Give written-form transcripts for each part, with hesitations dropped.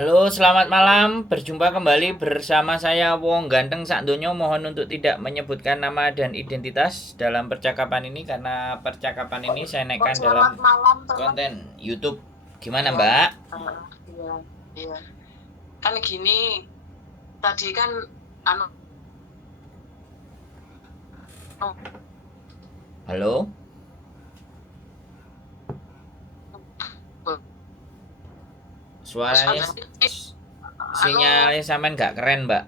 Halo, selamat malam. Berjumpa kembali bersama saya Wong Ganteng Sakdonyo. Mohon untuk tidak menyebutkan nama dan identitas dalam percakapan ini karena percakapan ini saya Kok naikkan dalam selamat malam teman? konten YouTube. Gimana, Ya, Mbak? iya, iya. Kan gini, tadi kan anu Halo? terus Suaranya habis ini sinyalnya sampean nggak keren, Mbak.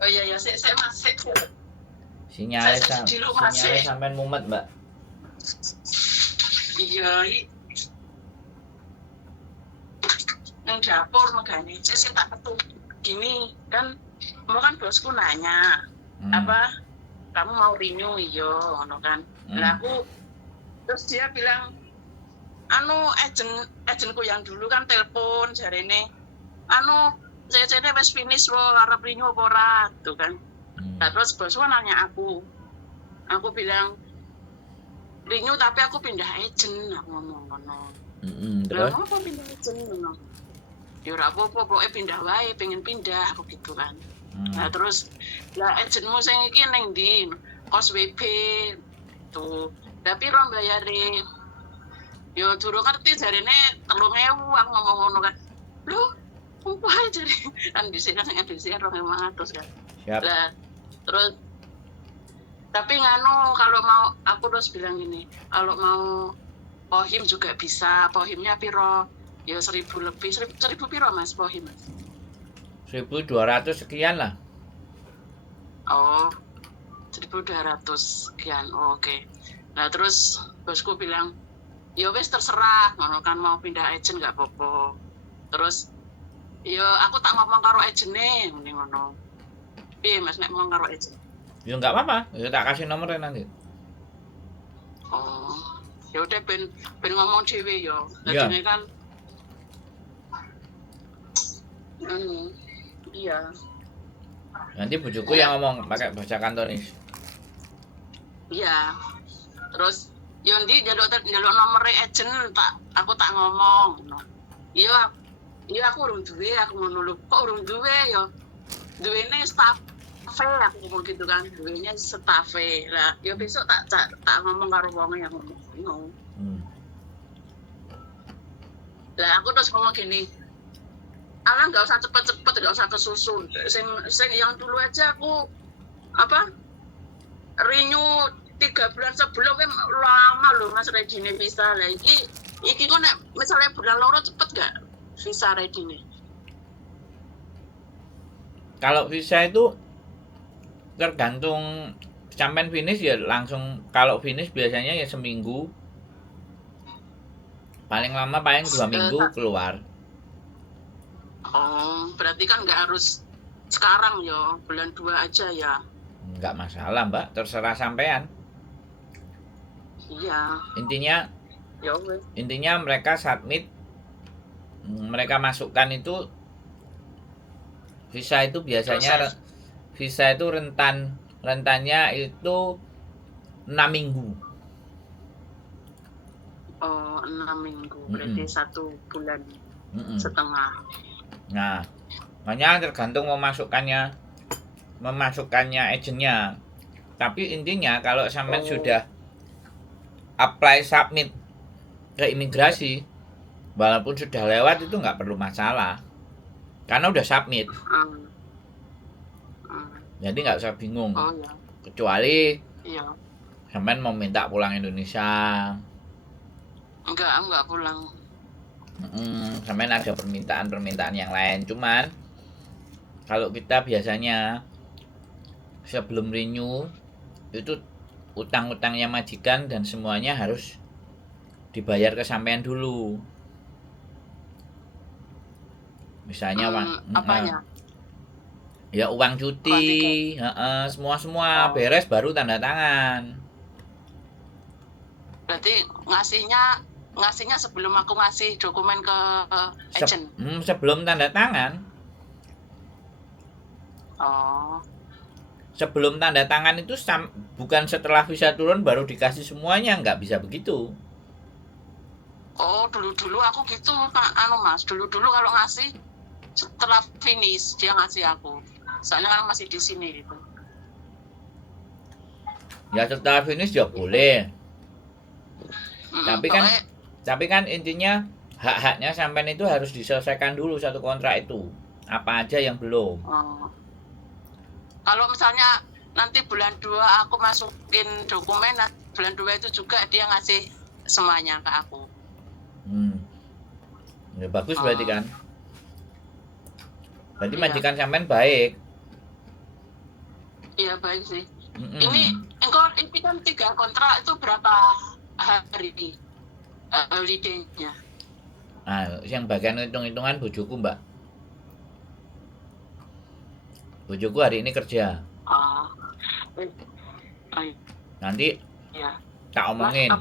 oh iya ya, saya masih Sinyalnya dulu sinyalnya masih. sampean mumet, Mbak. Iya, yang dapur megane. Saya tak ketuk. Gini, kan mau kan bosku nanya, Hmm. apa kamu mau renew iyo, ngono kan. Lah Hmm. aku terus dia bilang agenku yang dulu kan telepon jarene CC-ne wis finish wo arep renew apa ora tuh kan. Hmm. Nah, terus bosku nanya aku bilang renew tapi aku pindah agent, aku ngomong ngono. Lah Terus? ngapa pindah agent ngono? Ya ora apa-apa, pokoke pindah wae, pengen pindah aku gitu kan. Nah terus lah agentmu sing iki ning ndi? Kos WB tuh. Tapi ro bayare yo durung ngerti jarene 3.000 aku ngomong ngono kan. Lho, opo ae jare kan dhisik kan sing dhisik 2.500 kan. Siap. Lah terus tapi nganu kalau mau aku terus bilang gini, kalau mau pohim juga bisa. Pohimnya piro? Ya 1.000 lebih. 1.000 piro Mas pohim? 1.200 sekian lah. Oh, 1.200 sekian. Oh, oke. Nah, terus bosku bilang, ya wes terserah, ngono kan mau pindah agent nggak apa-apa. Terus, ya aku tak ngomong karo agentnya, ngono. Piye Mas nek ngomong karo agent? Ya nggak apa-apa. Ya tak kasih nomornya nanti. Oh, ya udah ben ngomong dhewe ya. Iya. Dadine kan iya. Nanti bujuku yang ngomong pakai bahasa Kantonis. Iya. Terus yo ndi njaluk nomor agent aku tak ngomong. Iya, iya aku urung duwe, aku ngono lho. Kok urung duwe ya? Duwene staff aku ngomong gitu kan, duwenya staff. Lah, yo besok tak ngomong karo wong yang ngomong. Lah aku terus ngomong gini, alah nggak usah cepet-cepet, nggak usah kesusun. Sing yang dulu aja aku apa renew 3 bulan sebelum kan lama loh Mas ready nih visa lah. Iki kok nek misalnya bulan loro cepet gak visa ready nih? Kalau visa itu tergantung sampai finish ya langsung. Kalau finish biasanya ya seminggu, paling lama paling 2 minggu keluar. Oh, berarti kan nggak harus sekarang ya, bulan 2 aja ya. Nggak masalah, Mbak, terserah sampean. Iya. Intinya Ya intinya mereka submit, mereka masukkan itu visa itu biasanya proses. visa itu rentannya itu 6 minggu. Oh, 6 minggu, berarti 1 bulan setengah. Nah, makanya tergantung memasukkannya agennya. Tapi intinya kalau sampean sudah apply submit ke imigrasi, walaupun sudah lewat itu nggak perlu masalah, karena udah submit. Jadi nggak usah bingung. Oh ya. Kecuali Iya. sampean mau minta pulang Indonesia, Enggak pulang. sampean ada permintaan yang lain. Cuman kalau kita biasanya sebelum renew itu utang-utangnya majikan dan semuanya harus dibayar ke sampean dulu. Misalnya Apanya? ya uang cuti, semua beres baru tanda tangan. Berarti ngasihnya sebelum aku ngasih dokumen ke agent. Sebelum tanda tangan. Oh. Sebelum tanda tangan itu bukan setelah visa turun baru dikasih semuanya, nggak bisa begitu. Oh, dulu-dulu aku gitu, Pak. Mas, dulu-dulu kalau ngasih setelah finish dia ngasih aku. Soalnya kan masih di sini gitu. Ya setelah finish ya boleh. Pokoknya Tapi kan intinya hak-haknya sampean itu harus diselesaikan dulu satu kontrak itu. Apa aja yang belum. kalau misalnya nanti bulan 2 aku masukin dokumen, bulan 2 itu juga dia ngasih semuanya ke aku. Ya bagus berarti kan. Berarti majikan sampean baik. Iya baik sih. Ini kan 3 kontrak itu berapa hari holiday-nya? Nah, yang bagian hitung-hitungan bojoku, Mbak. Bojoku hari ini kerja. Nanti tak omongin.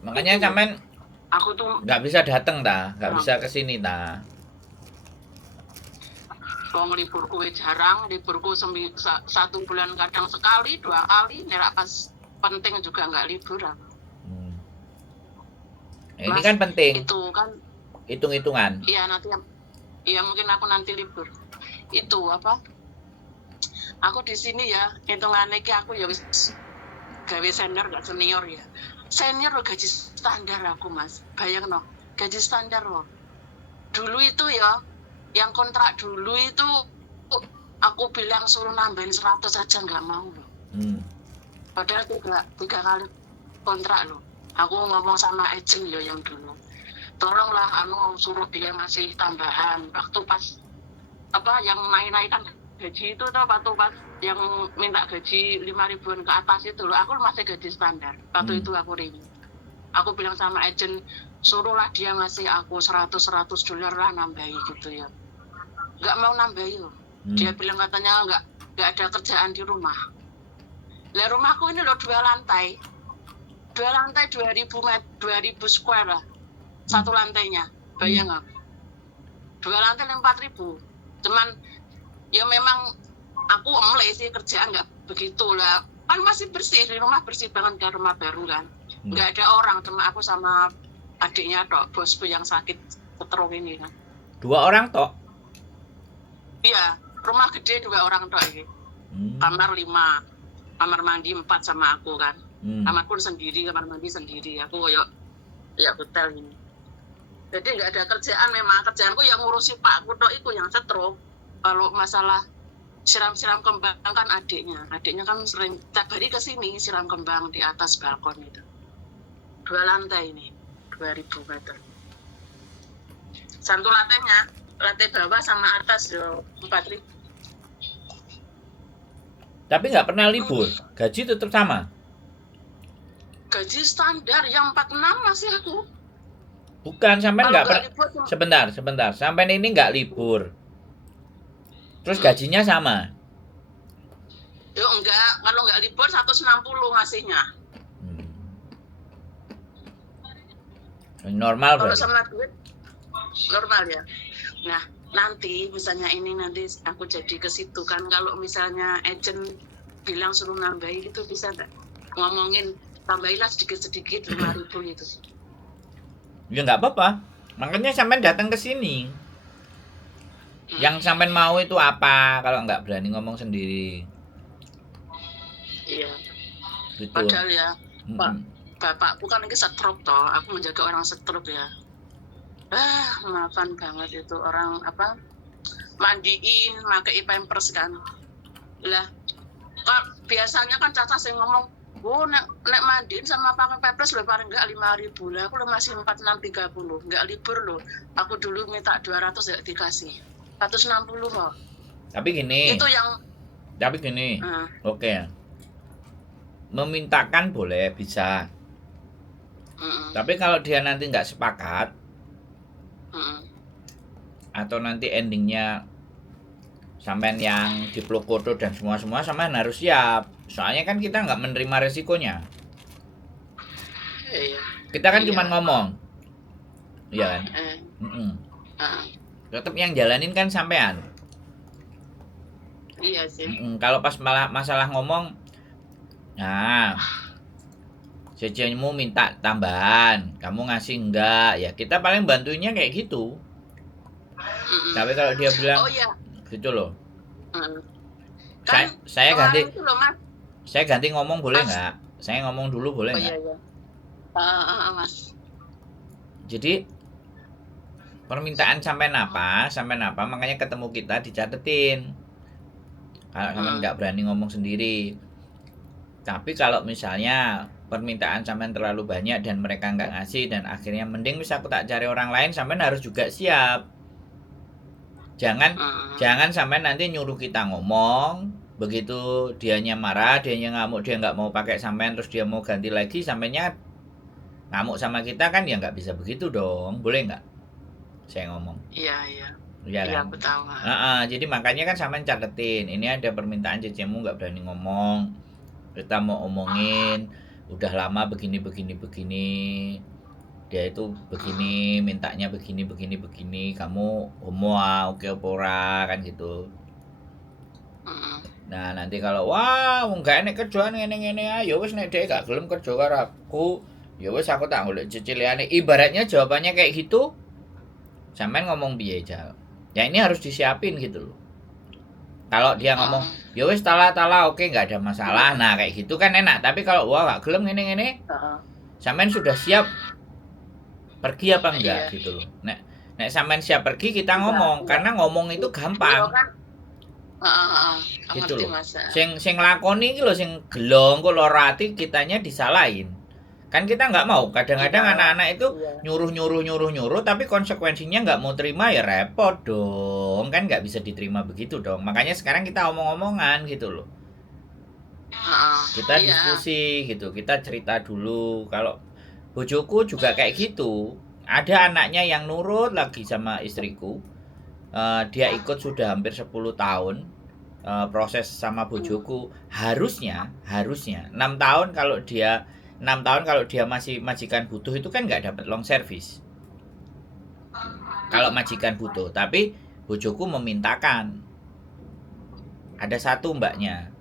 Makanya sampean aku tuh nggak bisa datang ta, nggak bisa kesini ta. Wong liburku jarang, liburku 1 bulan kadang sekali, 2 kali, nek pas penting juga nggak libur. Ini kan penting. Itu kan hitung-hitungan. Iya nanti, iya mungkin aku nanti libur. Itu apa? Aku di sini ya, hitungannya aku ya wis gawe senior gak senior ya. Senior lo gaji standar aku Mas. Bayang no, gaji standar loh. Dulu itu ya, yang kontrak dulu itu aku bilang suruh nambahin 100 aja nggak mau loh. Padahal 3 kali kontrak loh. Aku ngomong sama agent ya yang dulu, tolonglah suruh dia ngasih tambahan. Waktu pas yang naik-naikan gaji itu tuh, waktu pas yang minta gaji 5.000-an ke atas itu loh, aku masih gaji standar. Waktu itu aku bilang sama agent, suruhlah dia ngasih aku $100 lah nambahi gitu ya. Nggak mau nambahi loh. Dia bilang katanya nggak ada kerjaan di rumah. Lah rumahku ini loh 2 lantai. 2 lantai 2000 square lah. 1 lantainya. Bayang nggak? 2 lantai 4.000. Cuman ya memang aku emle sih, kerjaan nggak begitu lah. Kan masih bersih, di rumah bersih banget kan, rumah baru kan. Nggak ada orang, cuma aku sama adiknya tok, bosku yang sakit stroke ini kan. 2 orang tok? Iya, rumah gede 2 orang tok ini. Kamar 5, kamar mandi 4 sama aku kan. Kamar pun sendiri, kamar mandi sendiri. Aku ya hotel ini. Jadi nggak ada kerjaan, memang kerjaanku yang ngurusi Pak Kuto itu yang stroke. Kalau masalah siram-siram kembang kan adiknya kan sering tiap hari kesini siram kembang di atas balkon itu. 2 lantai ini, 2000 meter. 1 lantainya, lantai bawah sama atas 4.000. Tapi nggak pernah libur, gaji tetap sama. Gaji standar yang 46 masih aku. Bukan, sampai nggak sebentar. Sampai ini nggak libur. Terus gajinya sama? Yo enggak, kalau nggak libur 160 ngasihnya. Normal berarti. Kalau sama duit normal ya. Nah, nanti misalnya aku jadi ke situ kan, kalau misalnya agent bilang suruh nambahin itu bisa nggak? Ngomongin tambahilah sedikit-sedikit 5.000 gitu. Ya nggak apa-apa. Makanya sampean datang ke sini. Yang sampean mau itu apa? Kalau nggak berani ngomong sendiri. Iya. Gitu. Padahal ya, Bapak bukan lagi stroke toh. Aku menjaga orang stroke ya. Maafan banget itu orang mandiin, pakai pampers kan. Lah, biasanya kan Caca sih ngomong, nek mandiin sama pakai pampers lo paling enggak 5.000 lah. Aku lo masih 4630, enggak libur lo. Aku dulu minta 200 ya dikasih 160 loh. Tapi gini. Oke. Memintakan boleh, bisa. Tapi kalau dia nanti nggak sepakat, atau nanti endingnya sampean yang dipeluk koto dan semua sampean harus siap. Soalnya kan kita nggak menerima resikonya. Kita kan cuma ngomong, iya kan? Tetap yang jalanin kan sampean. Iya sih. Kalau pas masalah ngomong, nah cecemu minta tambahan, kamu ngasih enggak, ya kita paling bantuinnya kayak gitu. Tapi kalau dia bilang gitu loh, Kan saya ganti kemarin itu loh Mas. saya ganti ngomong boleh nggak? Saya ngomong dulu boleh nggak? Iya. Mas. Jadi permintaan sampean apa, makanya ketemu kita dicatetin. Kalau sampean nggak berani ngomong sendiri. Tapi kalau misalnya permintaan sampean terlalu banyak dan mereka nggak ngasih dan akhirnya mending bisa aku tak cari orang lain, sampean harus juga siap. Jangan sampean nanti nyuruh kita ngomong, begitu dianya marah, dianya ngamuk, dia nggak mau pakai sampean, terus dia mau ganti lagi, sampeannya ngamuk sama kita kan, ya nggak bisa begitu dong. Boleh nggak saya ngomong? Iya Iya kan? aku tahu. Jadi makanya kan sampean catetin, ini ada permintaan cecemu nggak berani ngomong, kita mau omongin udah lama begini, dia itu begini, mintanya begini, kamu homo oke opora kan gitu. Nah nanti kalau wah nggak enek kerjaan ngene ya wis nek dhek gak gelem kerja karo aku, ya wis aku tak golek ciciliane. Ibaratnya jawabannya kayak gitu, sampean ngomong piye aja. Ya ini harus disiapin gitu loh. Kalau dia ngomong, ya wis tala oke nggak ada masalah. Nah kayak gitu kan enak. Tapi kalau wah gak gelem ngene, sampean sudah siap pergi apa enggak gitu loh. Nek sampean siap pergi kita ngomong, karena ngomong itu gampang. Gitu loh. Sing lakoni iki lho sing gelong kok lara ati kitanya disalahin. Kan kita nggak mau, kadang-kadang anak-anak itu nyuruh tapi konsekuensinya nggak mau terima, ya repot dong, kan nggak bisa diterima begitu dong. Makanya sekarang kita omong-omongan gitu loh, kita diskusi gitu, kita cerita dulu. Kalau bojoku juga kayak gitu, ada anaknya yang nurut lagi sama istriku, dia ikut sudah hampir 10 tahun proses sama bojoku. Harusnya 6 tahun kalau dia 6 tahun kalau dia masih majikan butuh itu kan nggak dapat long service. Kalau majikan butuh, tapi bojoku memintakan. Ada satu mbaknya.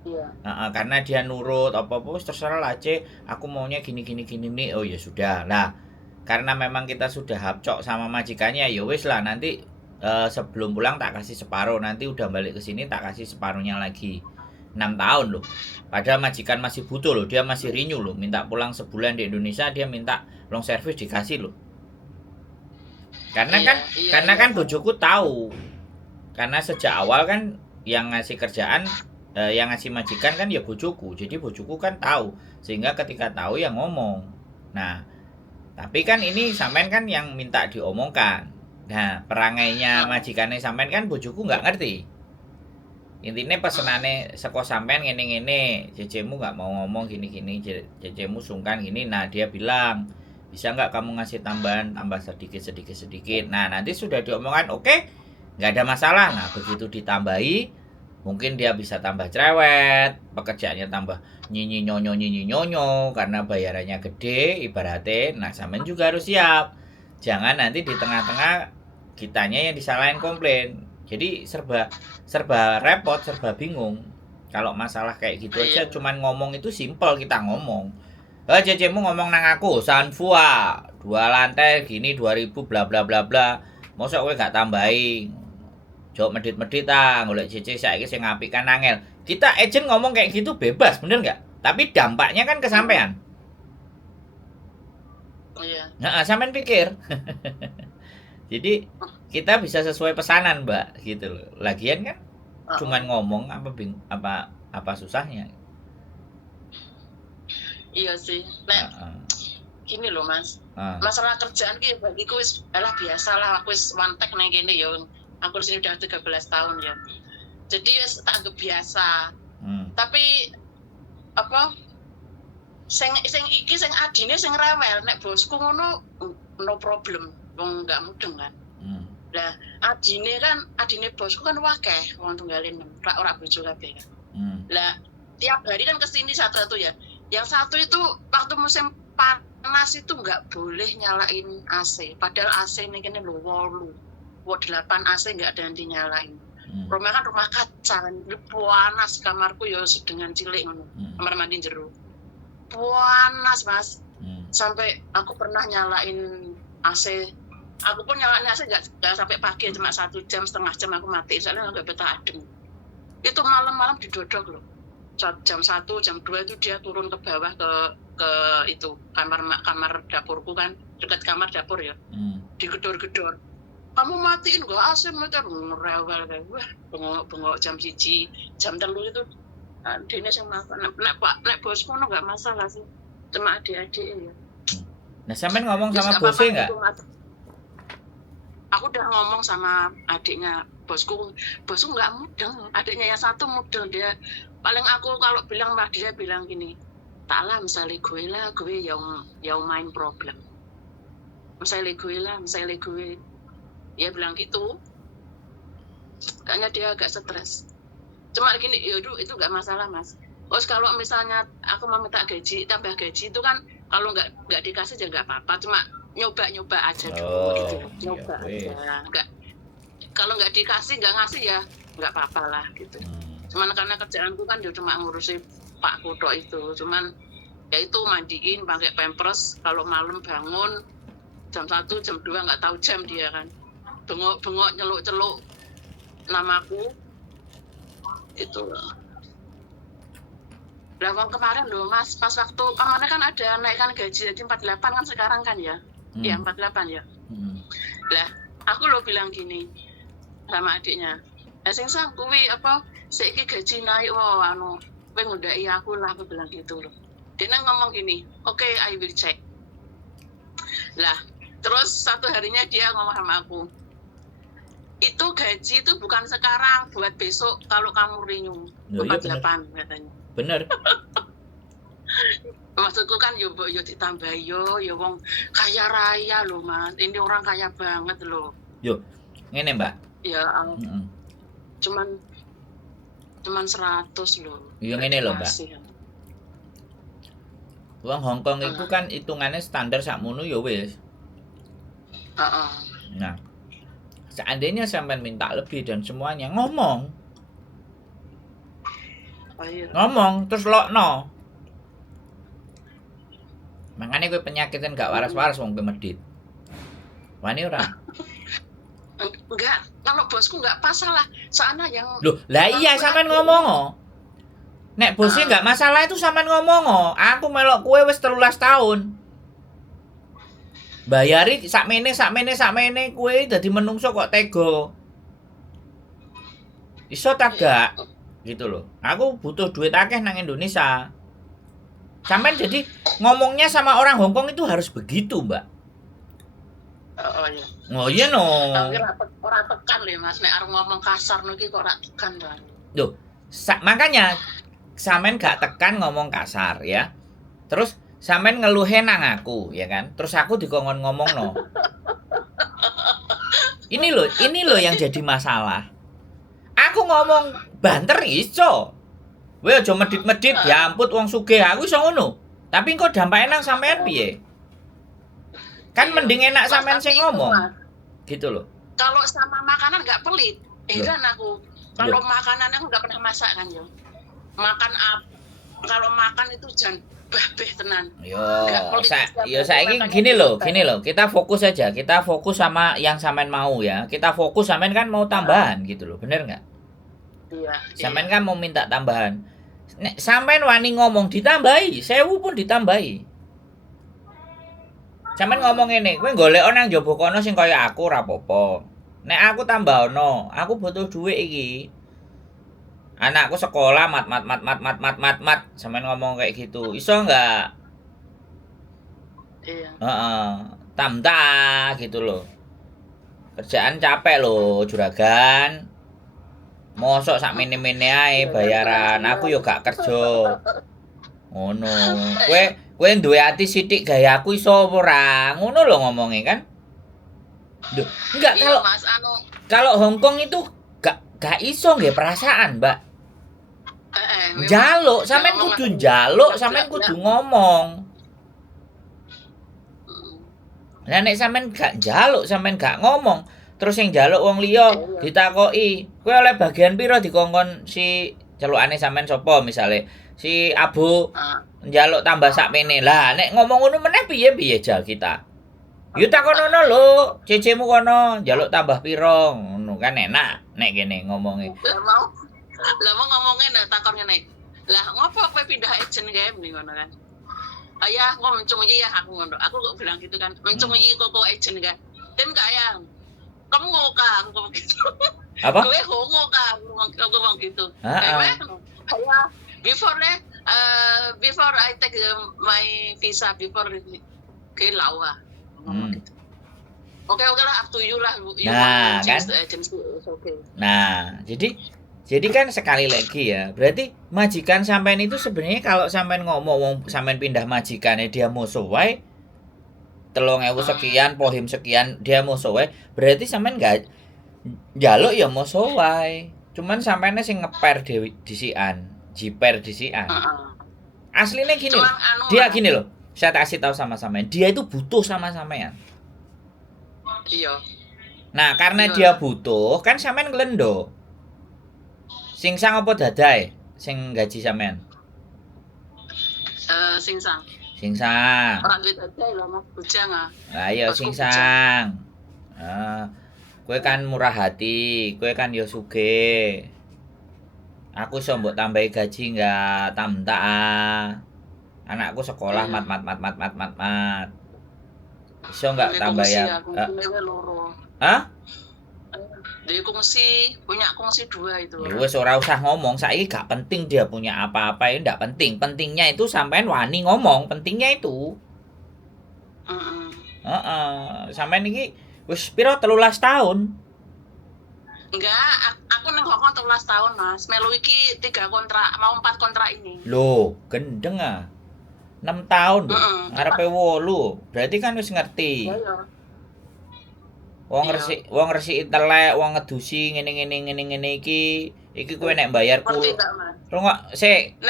Karena dia nurut apa-apa terserah lah C, aku maunya gini nih. Oh ya sudah. Lah, karena memang kita sudah hapcok sama majikannya, ya wis lah nanti sebelum pulang tak kasih separuh, nanti udah balik ke sini tak kasih separuhnya lagi. 6 tahun loh. Padahal majikan masih butuh loh, dia masih renew loh, minta pulang sebulan di Indonesia, dia minta long service dikasih loh. Karena kan bojoku tahu. Karena sejak awal kan yang ngasih kerjaan, yang ngasih majikan kan ya bojoku. Jadi bojoku kan tahu, sehingga ketika tahu ya ngomong. Nah, tapi kan ini sampean kan yang minta diomongkan. Nah, perangainya majikannya sampean kan bojoku nggak ngerti. Intinya pesenane seko sampean ngene-ngene, cecemu nggak mau ngomong gini, cecemu sungkan gini. Nah dia bilang, bisa nggak kamu ngasih tambah sedikit. Nah nanti sudah diomongkan, oke, nggak ada masalah. Nah begitu ditambahi, mungkin dia bisa tambah cerewet, pekerjaannya tambah nyinyi nyonyo, karena bayarannya gede ibaratnya. Nah sampean juga harus siap, jangan nanti di tengah-tengah kitanya yang disalahin komplain. Jadi serba repot, serba bingung. Kalau masalah kayak gitu aja cuman ngomong itu simple, kita ngomong. Cecemu ngomong nang aku, Sanfua, 2 lantai gini 2000 bla bla bla bla. Mosok kowe gak tambahi. Jok medit-medit golek cece saiki sing apik kan angel. Kita agent ngomong kayak gitu bebas, bener enggak? Tapi dampaknya kan ke sampean. Iya. Nah, sampean pikir. Jadi kita bisa sesuai pesanan, Mbak, gitu loh. Lagian kan cuman ngomong apa susahnya. Iya sih. Gini loh, Mas. Masalah kerjaan ki bagiku wis biasa lah, aku wis mantek nang kene ya. Aku sini udah 13 tahun ya. Jadi wis tak anggap biasa. Tapi apa? Sing iki sing adine sing rewel, nek bosku ngono no problem. Wong enggak mudeng kan. Lah adine bosku kan wakeh wong tunggalin ora bojo kabeh kan. Lah tiap hari kan kesini satu-satu ya. Yang satu itu waktu musim panas itu nggak boleh nyalain AC. Padahal AC ini kene lho 8 AC nggak ada yang dinyalain. Rumah kan rumah kaca kan, panas, kamarku ya sedengan cilik ngono. Kamar mandi jero. Panas Mas. sampai aku pernah nyalain AC. Aku pun nyalain AC nggak sampai pagi, cuma 1 jam, setengah jam aku mati, soalnya nggak betah adem. Itu malam-malam didodok loh. Jam 1, jam 2 itu dia turun ke bawah ke itu kamar dapurku kan, dekat kamar dapur ya. Digedor-gedor. Kamu matiin gak AC, motor ngerewel kayak wah, bengok jam 1, jam 3 itu. Dene sing makan. Nek bosku nggak masalah sih. Cuma adik-adik ya. Nah, sampean ngomong Ya, sama nggak bosnya apa-apa nggak? gitu, Mas. Aku udah ngomong sama adiknya, bosku nggak mudeng, adiknya yang satu mudeng. Dia paling aku kalau bilang mah dia bilang gini, tak lah misalnya gue yang main problem, misalnya gue dia bilang gitu. Kayaknya dia agak stres, cuma gini, yaudah itu nggak masalah Mas. Bos kalau misalnya aku mau minta gaji, tambah gaji itu kan kalau nggak dikasih ya nggak apa-apa, cuma nyoba aja dulu gitu, nyoba aja. Kalau nggak dikasih, nggak ngasih ya nggak apa-apa lah gitu. Cuman karena kerjaanku kan dia cuma ngurusi Pak Kudo itu, cuman ya itu mandiin pakai pampers, kalau malam bangun jam 1, jam 2 nggak tahu jam dia kan, bengok nyeluk namaku itu. Lah kemarin loh Mas, pas waktu kemarin kan ada naikkan gaji jadi 48 kan sekarang kan ya. Iya 48 ya. Lah aku lo bilang gini sama adiknya, sing sang kuwi apa saiki gaji naik kowe ngundaki aku lah, aku bilang gitu loh. Dia ngomong gini, oke, I will check. Lah terus satu harinya dia ngomong sama aku, itu gaji itu bukan sekarang, buat besok kalau kamu renew 48 katanya. Bener. Maksudku kan yo ditambah yo wong kaya raya loh Mas. Ini orang kaya banget loh. Yo, ngene Mbak. Ya, cuman 100 loh. Yo ngene loh Mbak. Wong Hongkong itu kan hitungannya standar sakmono ya wis. Nah, seandainya sampean minta lebih dan semuanya ngomong terus lokno. Makanya gue penyakitan gak waras-waras wong medit. Wani ora? Enggak, kalau bosku enggak masalah. Soalnya yang loh, lah iya sampean ngomong oh. Nek bosnya enggak masalah itu sampean ngomong oh. Aku melok kue wis 13 tahun. Bayari sakmene kue dadi menungso kok tega. Iso ta gak? Gitu loh. Aku butuh duit akeh nang Indonesia. Sampai jadi ngomongnya sama orang Hongkong itu harus begitu, Mbak. Iya. Oh iya no. Tapi ora tekan lho Mas, nek arep ngomong kasar niki kok ora tekan to. Loh, makanya sampean gak tekan ngomong kasar ya. Terus sampean ngeluhe nang aku, ya kan? Terus aku dikongkon ngomong no. Ini loh yang jadi masalah. Aku ngomong banter iso. Kowe aja medit-medit diamput wong sugih, aku iso ngono. Tapi kok dampake nang sampean piye? Kan mending enak sampean sing ngomong. Gitu loh. Kalau sama makanan enggak pelit. Heran aku. Kalau makanan aku enggak pernah masak kan yo. Makan kalau makan itu jan babeh tenan. Yo saiki gini loh. Kita fokus aja. Kita fokus sama yang sampean mau ya. Kita fokus sampean kan mau tambahan gitu loh. Bener enggak? Iya. Sampean kan mau minta tambahan. Nek sampean wani ngomong ditambahi, 1000 pun ditambahi. Sampean ngomong ngene, kowe golek nang njaba kono sing kaya aku ora apa-apa. Nek aku tambahno, aku butuh duit iki. Anakku sekolah mat. Sampean ngomong kayak gitu. Iso enggak? Iya. Tamta gitu loh. Kerjaan capek loh, juragan. Mosok sak mene-mene ae bayaran, aku yo gak kerja. Ngono. Kowe duwe ati sithik gaya aku iso ora? Ngono lho ngomongnya kan. Duh, enggak kalau Hongkong itu gak iso nggih perasaan, Mbak. Njaluk, sampean kudu njaluk, sampean kudu ngomong. Lah nek sampean gak njaluk, sampean gak ngomong, terus yang njaluk wong liya ditakoki, kowe oleh bagian piro dikongkon si celukane sampean sapa misale si Abu Ah, njaluk tambah sakmene. Lah nek ngomong ngono meneh piye jal kita. Yo takonono lho, cecemu kono njaluk tambah piro, ngono kan enak nek kene ngomongi. lah mau ngomongin takon ngene. Lah ngopo kowe pindah agent kae mending ngono kan. Ayah, kok mencung ya aku ngono. Aku kok bilang gitu kan. Mencung kok agent kan. Tim kaya. Kamu ngomong aku ngomong gitu. Apa? Gue ngomong aku ngomong gitu. Heeh. Kayak before I take my visa before ke Lawa. Ngomong gitu. Oke lah, up to you lah. You Nah, want to kan? change the agency, it's okay. Nah, jadi kan sekali lagi ya, berarti majikan sampean itu sebenarnya kalau sampean ngomong sampean pindah majikannya dia mau soai 3.000 sekian, pohim sekian, dia mau soai, berarti sampean nggak njaluk ya mau soai. Cuman sampeannya sing ngeper disian, jiper disian. Aslinya gini, Cuman dia gini loh. Saya kasih tahu sama sampean, dia itu butuh sama sampean. Iya. Nah, karena dia butuh, kan sampean ngelendo. Sing sang apa dadai? Sing gaji sampean? Singsang. Sing sang. Orang duit aja lah mas bujang ah. Lah iya sing sang. Kowe kan murah hati, kowe kan yo sugih. Aku iso mbok tambahi gaji enggak tamtak ah. Anakku sekolah mat. Iso enggak tambah ya? Hah? Dia punya kongsi 2 itu. Ya wis ora usah ngomong, saiki gak penting dia punya apa-apa, ya ndak penting. Pentingnya itu sampean wani ngomong, pentingnya itu. Sampean iki wis piro 13 tahun? Enggak, aku nang Hongkong 13 tahun, Mas. Melu iki 3 kontrak, mau 4 kontrak ini. Loh, gendeng ah. 6 tahun lho. Ngarepe 8. Berarti kan wis ngerti. Iya. Wong resiki telek, wong ngedusi ngene iki kowe nek bayar ku. Rungok,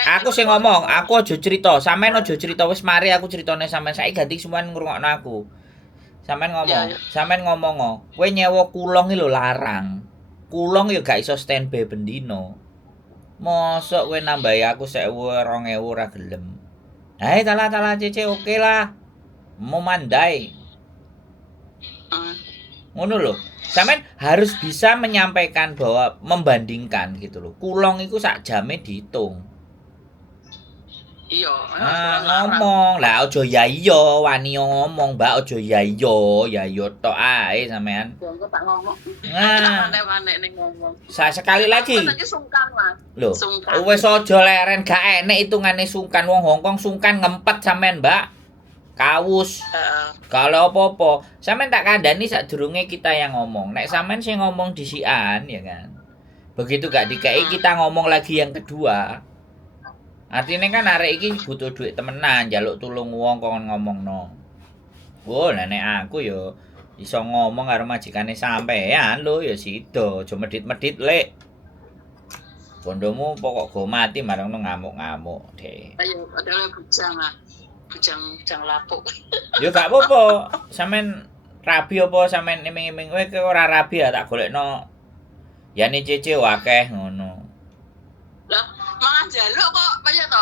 aku sing ngomong, aku aja cerita, sampean aja cerita wis mari aku critane sampean saiki ganti sampean ngrungokno aku. Sampean ngomong, sampean ngomong, kowe nyewa kulong iki lho larang. Kulong ya gak iso standby bendino. Mosok kowe nambahi aku 1.000 2.000 ora gelem. Hai tala cece oke lah. Mau mandai. Ngono lho. Sampeyan harus bisa menyampaikan bahwa membandingkan gitu loh. Kulong iku sak jame diitung. Iya, ngomong. Lah aja ya iya wani ngomong, Mbak aja ya iya tok ae sampean. Engko tak ngomong. Nah, Manek-manek ning ngomong. Saya sekali lagi. Aku sungkan, Mas. Loh, Sungkan. wis aja leren gak enek hitungane sungkan wong Hongkong sungkan ngempet sampean, Mbak. Kawus. Kalau apa-apa, sampean tak kandhani sadurunge kita yang ngomong. Nek sampean sing ngomong disian ya kan. Begitu gak dikei kita ngomong lagi yang kedua. Artinya kan arek iki butuh duit temenan, njaluk tulung wong kon ngomongno. Oh, nek aku yo iso ngomong karo majikane sampean lho ya sida, aja medhit-medhit lek. Bondomu pokok go mati marang ngamuk-ngamuk, Dek. Ayo, padahal bujang ah. Bujang lapuk. Yo gak apa-apa. Sampean rabi apa sampean iming-iming kowe ora rabi ya tak golekno. Yani cece akeh ngono. Lah, malah jaluk kok kaya to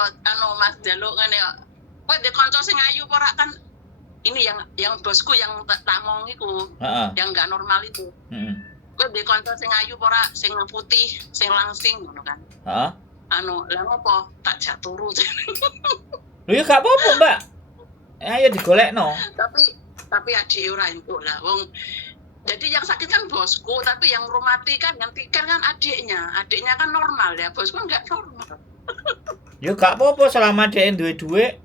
Mas jaluk ngene kok. Kowe ndek kanca sing ayu ora kan ini yang bosku yang tak ngomong iku. Yang enggak normal itu. Kowe ndek kanca sing ayu ora sing putih, sing langsing ngono kan. Heeh. Lah ngopo tak jak turu. Lho ya gak apa-apa, Mbak. Ayo digolekno. Tapi adik ora entuk lah wong. Jadi yang sakit kan bosku, tapi yang rumati kan yang tikar kan adiknya. Adiknya kan normal ya, bosku enggak normal. Ya gak apa-apa selama dhek duwe dhuwit.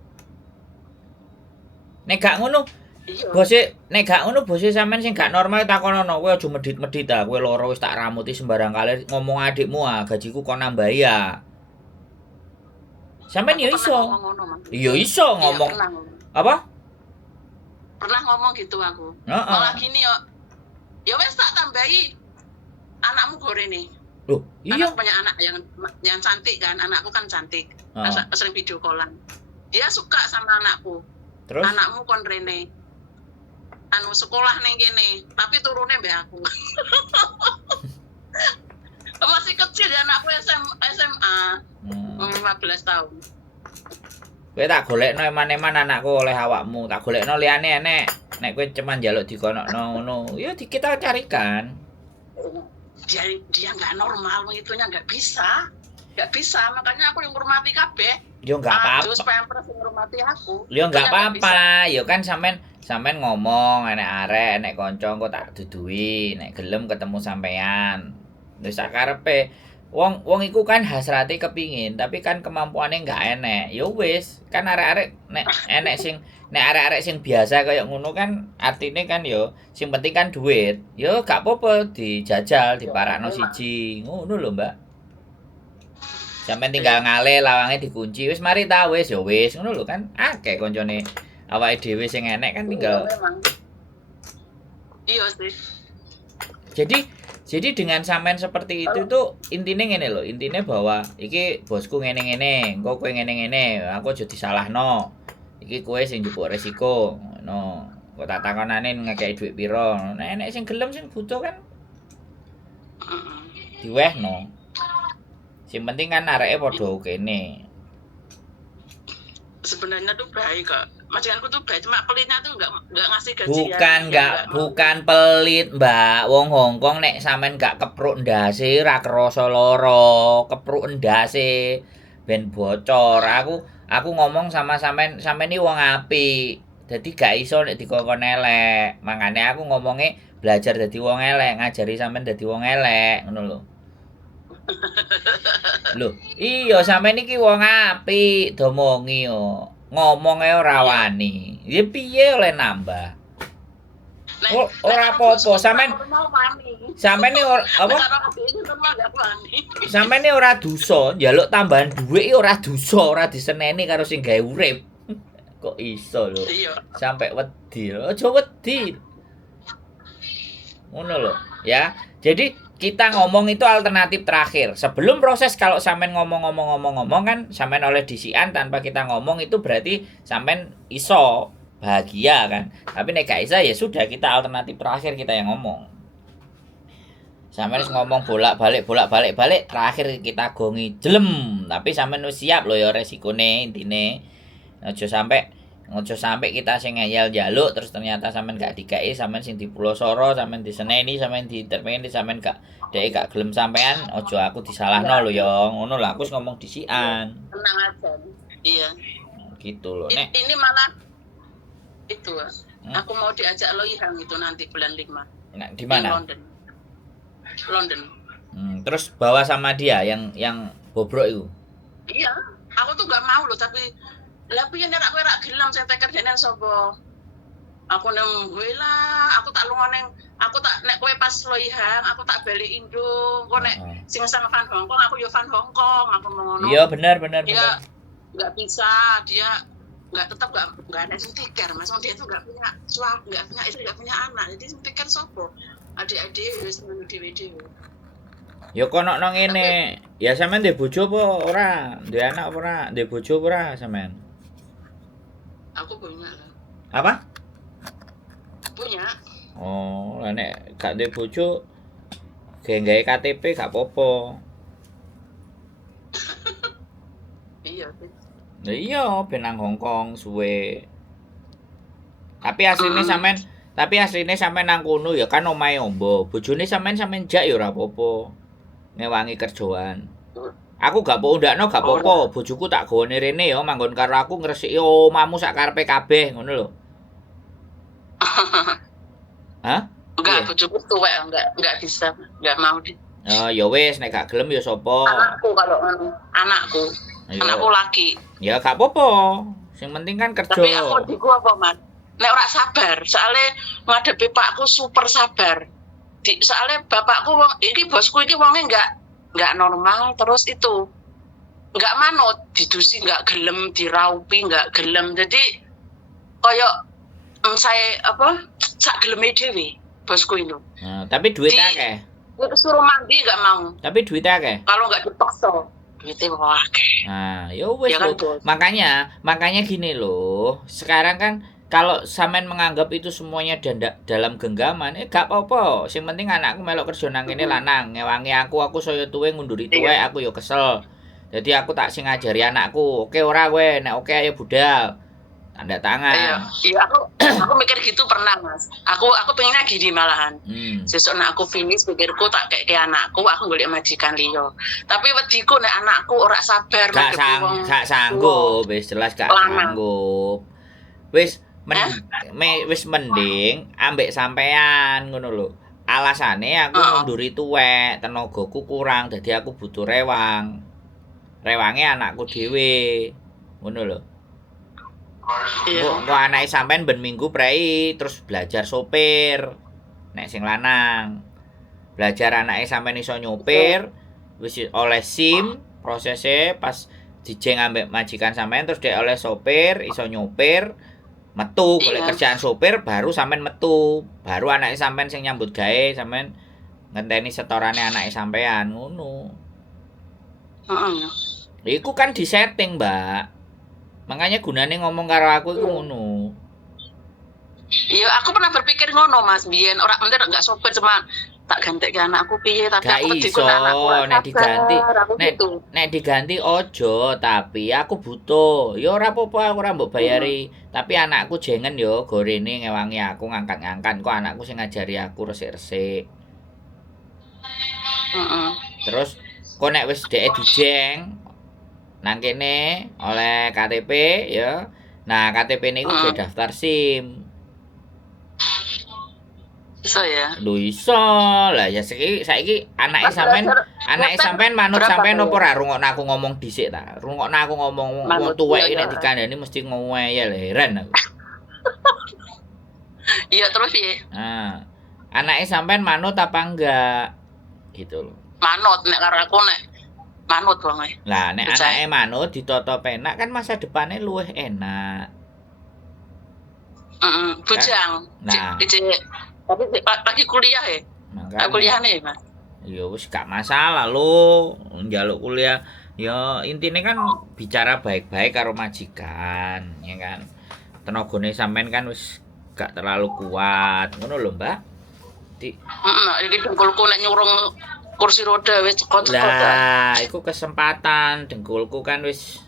Nek gak ngono, nek gak ngono bose sampean sing gak normal takonono, kowe aja medhit-medhit ta, kowe lara wis tak ramuti sembarang kali ngomong adikmu ah, gajiku kon nambahi ya. Sampeyan yo iso. Iya iso ngomong. Apa? Pernah ngomong gitu aku. Malah gini yo. Ya wes tak tambahi anakmu gorene. Loh, iya. Anak punya anak yang cantik kan, anakku kan cantik. Sering video callan. Dia suka sama anakku. Terus? Anakmu kon rene. Sekolah ning kene, tapi turune mbek aku. Masih kecil ya anakku SMA. 15 tahun. Kowe tak golekno eman-eman anakku oleh awakmu, tak golekno liyane enek. Nek kowe cuman njaluk dikonokno ngono, ya kita carikan. Dia nggak normal, itunya nggak bisa, makanya aku yang hormati kabeh. Yo nggak apa-apa. Terus pempres yang hormati aku. Yo nggak apa-apa, yo kan sampean ngomong enek arek, enek kanca kok tak duduhi, nek gelem ketemu sampean. Wis sak karepe. Wong iku kan hasrate kepingin, tapi kan kemampuane nggak enek. Ya wis, kan arek-arek nek arek-arek sing biasa kaya ngono kan artine kan yo sing penting kan duit. Yo gak apa-apa dijajal, diparakno siji. Ngono lho, Mbak. Sampeyan tinggal ngale lawange dikunci, wis mari ta wis ya wis ngono lho kan. Akeh koncone awake dhewe sing enek kan tinggal. Iya sih. Jadi dengan sampean seperti itu tuh intinya ngene lho, intinya bahwa iki bosku ngene-ngene, engko kowe ngene-ngene, aku aja disalahno. Iki kowe sing njupuk resiko, ngono. Kok tak takonane ngekeki dhuwit pira. Nek enek sing gelem sing butuh kan diwehno. Sing penting kan areke padha kene. Sebenarnya tuh baik kok. Majikanku tuh baik, cuma pelitnya tuh nggak ngasih gaji. Bukan pelit, Mbak. Wong Hongkong nek sampean gak kepruk ndase ra krasa lara, kepruk ndase ben bocor. Aku ngomong sama sampean iki wong apik. Dadi gak iso nek dikokon elek. Makane aku ngomongnya belajar dadi wong elek, ngajari sampean dadi wong elek, ngono lho. Lho, iya sampean iki wong apik, domongi yo. Ngomongnya ora wani. Ya piye oleh nambah? Ora apa-apa, sampean iki apa? Sampean iki ora dosa, njaluk tambahan dhuwit ora dosa, ora diseneni karo sing gawe urip. Kok iso lho? Sampai wedi. Aja wedi. Ngono lho, ya. Jadi kita ngomong itu alternatif terakhir. Sebelum proses kalau sampean ngomong kan sampean oleh disian tanpa kita ngomong itu berarti sampean iso bahagia kan. Tapi nek gak iso ya sudah kita alternatif terakhir kita yang ngomong. Sampean ngomong bolak-balik terakhir kita gongi jelem. Tapi sampean wis siap lho ya resikone intine. Aja sampai kita sing ngeyel njaluk terus ternyata sampean gak dikai, sampean sing dipulosoro, sampean diseneni, sampean diterpeni, sampean gak gelem sampean, ojo aku disalahno lho ya. Ngono lah aku ngomong disian. Tenang aja. Iya. Gitu loh, Nek. Ini malah itu. Aku mau diajak loihang itu nanti bulan 5. Nah, di mana? London. Terus bawa sama dia yang bobrok itu. Iya, aku tuh gak mau loh tapi lah piye nek kowe ra gelem sing teker dene sapa? Aku nang lah, aku tak lunga aku tak nek kowe pas loihang, aku tak bali Indo. Kok nek sing sang fan Hongkong, aku yo fan Hongkong, aku ngono. Iya benar. Dia enggak bisa, dia tetap enggak ada sing teker, Mas. Dia itu enggak punya suami, enggak punya istri, enggak punya anak. Jadi sing teker sapa? Adik-adik wis ngono dhewe-dhewe. Ya kono nang ngene. Ya sampean ndek bojo apa ora? Ndek anak apa ora? Ndek bojo apa ora sampean? Aku punya lah. Apa? Punya. Oh, lah nek gak ndek bojo gawe KTP gak apa-apa. Iya. Lah iya ben nang Hongkong suwe. Tapi asline sampean nang kono ya kan omahe ombo. Bojone sampean jak ya ora apa-apa. Ngewangi kerjaan. Aku gak mau ndakno gak apa-apa, bojoku tak gawane rene ya manggon karo aku ngresiki omahmu sak karepe kabeh ngono lho. Hah? Enggak, bojoku tuwek enggak bisa, enggak mau di. Oh, ya wis nek gak gelem ya sapa? Anakku kalau anakku. Anakku laki. Ya gak apa-apa. Sing penting kan kerja. Tapi aku diku apa, Mas? Nek ora sabar, soalnya ngadepi pakku super sabar. Soalnya bapakku iki bosku iki wonge enggak normal, terus itu enggak manut, didusi enggak gelem, diraupi enggak gelem. Jadi koyo saya sak geleme dhewe bosku itu. Nah, tapi duit akeh. Suruh mandi enggak mau. Tapi duit akeh. Kalau enggak dipaksa, duitnya akeh. Nah, ya wis ya kan, lho. Makanya gini loh. Sekarang kan kalau sampean menganggap itu semuanya dalam genggaman, gak apa-apa. Sing penting anakku melok kerja nang kene lanang, ngewangi aku saya tuwe ngunduri tuwe, aku yo kesel. Jadi aku tak sing ngajari anakku, oke ora kowe, nek oke ayo budal. Tanda tangan. Iya, aku mikir gitu pernah Mas. Aku pengennya gini malahan. Sesuk nek aku finish pikirku tak kayak anakku, aku golek majikan liya. Tapi wediku nek anakku ora sabar gak sanggup, wis jelas gak sanggup. Wis mending ambek sampean ngono lho. Alasane aku ngunduri tuwek, tenagaku kurang, dadi aku butuh rewang. Rewange anakku dhewe. Ngono lho. Kok anake sampean ben minggu prei terus belajar sopir. Nek sing lanang. Belajar anake sampean iso nyopir, wis oleh SIM, prosesnya pas dijeng ambek majikan sampean terus dia oleh sopir, iso nyopir, metu golek kerjaan sopir baru sampean metu. Baru anake sampean sing nyambut gawe, sampean ngenteni setorane anake sampean ngono. Iku kan disetting, Mbak. Makanya gunane ngomong karo aku iku ngono. Iya, aku pernah berpikir ngono, Mas. Biyen ora bener enggak sopir cuma tak ganti ke anakku piye tapi aku iso nek diganti. Nek diganti ojo, tapi aku butuh. Ya ora apa-apa, aku ora mbok bayari. Tapi anakku jengen yo gorene ngewangi aku ngangkat-ngangkat kok anakku sing ngajari aku resik-resik. Terus kok nek wis dhek dijeng nang kene oleh KTP ya. Nah, KTP niku ge daftar SIM. Iso ya. Lho iso. Lah ya saiki anake sampean manut sampean opo ora rungokno aku ngomong dhisik ta. Rungokno aku ngomong wong tuwek nek dikandani mesti ngeyel heran aku. Iya terus piye? Nah, anake sampean manut apa enggak? Gitu loh. Manut nek karo aku nek manut wonge. Lah nek anake manut ditata penak kan masa depane luwih enak. Bujang. Nah, tapi lagi kuliah ya. Makanya kuliahane, Mas. Ya wis gak masalah lho, njaluk kuliah. Ya intine kan bicara baik-baik karo majikan, ya kan. Tenagane sampean kan wis gak terlalu kuat, ngono lho, Mbak. Iki dengkulku nek nyurung kursi roda wis cekot-cekot. Lah, iku kesempatan dengkulku kan wis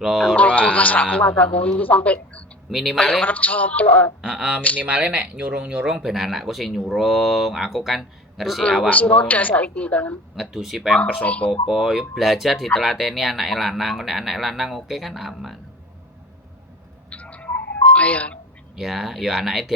loro. Dengkulku Mas ra kuat aku iki sampai minimale arep coplok. Minimale nek nyurung-nyurung ben anakku sing nyurung, aku kan ngersi awakmu. Kursi roda saiki kan. Ngedusi pampers opo-opo, yo belajar ditelateni anake lanang, nek anake lanang oke kan aman. Ayo. Ya, yo anake